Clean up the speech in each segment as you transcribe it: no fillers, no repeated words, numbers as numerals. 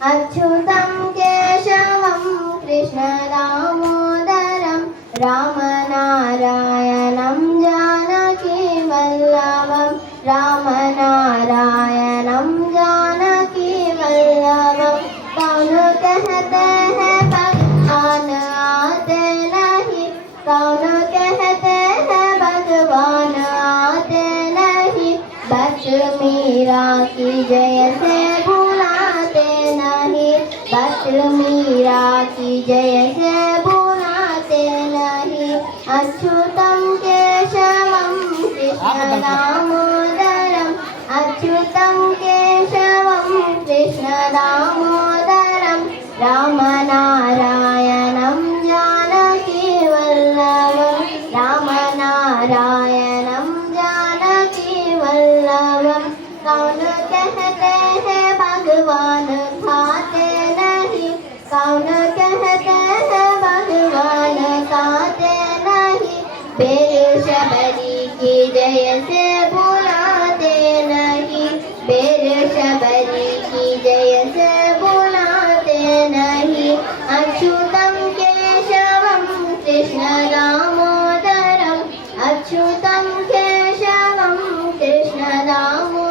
अच्युतं केशवं कृष्णदामोदरं रामनारायणं जानकीवल्लभं रामनारायणं जानकीवल्लभं। कौन कहते हैं भगवान आते नहीं, कौन कहते हैं भगवान आते नहीं, बच मीरा की जय से बुलाते नहीं, बच मीरा की जय से बुलाते नहीं। अच्युतं केशवं कृष्णदामोदरं, अच्युतं केशवं कृष्णदामोदरं रामनारायणं जानकीवल्लभं रामनारायणं जानकीवल्लभं। कौन कहते हैं भगवान खाते नहीं, कौन कहते हैं भगवान खाते नहीं, बेर शबरी की जय से बुलाते नहीं, बेर शबरी की जय से बुलाते नहीं। अच्युतं केशवं कृष्णदामोदरं, अच्युतं केशवं कृष्णदामोदरं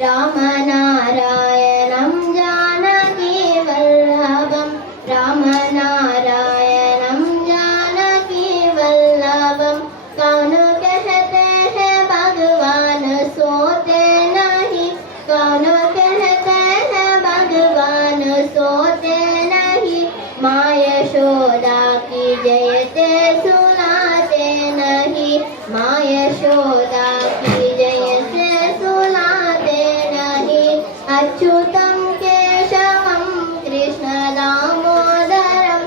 रामनारायणं जानकीवल्लभं रामनारायणं जानकीवल्लभं। कौन कहते हैं भगवान सोते नहीं, कौन कहते हैं भगवान सोते नहीं, माँ यशोदा की जय से सुलाते नहीं, माँ यशोदा की जय से सुलाते नहीं। अच्युतं केशवं कृष्णदामोदरं,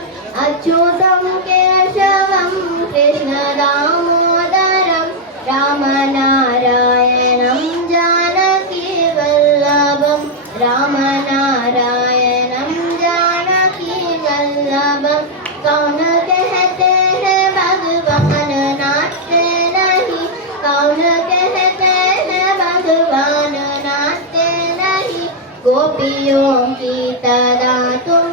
अच्युतं केशवं कृष्णदामोदरं रामनारायणं जानकीवल्लभं रामनारायणं जानकीवल्लभं। कौन कहते हैं भगवान नाचते नहीं, कौन कहते हैं भगवान नाचते नहीं, गोपियों की तरह तुम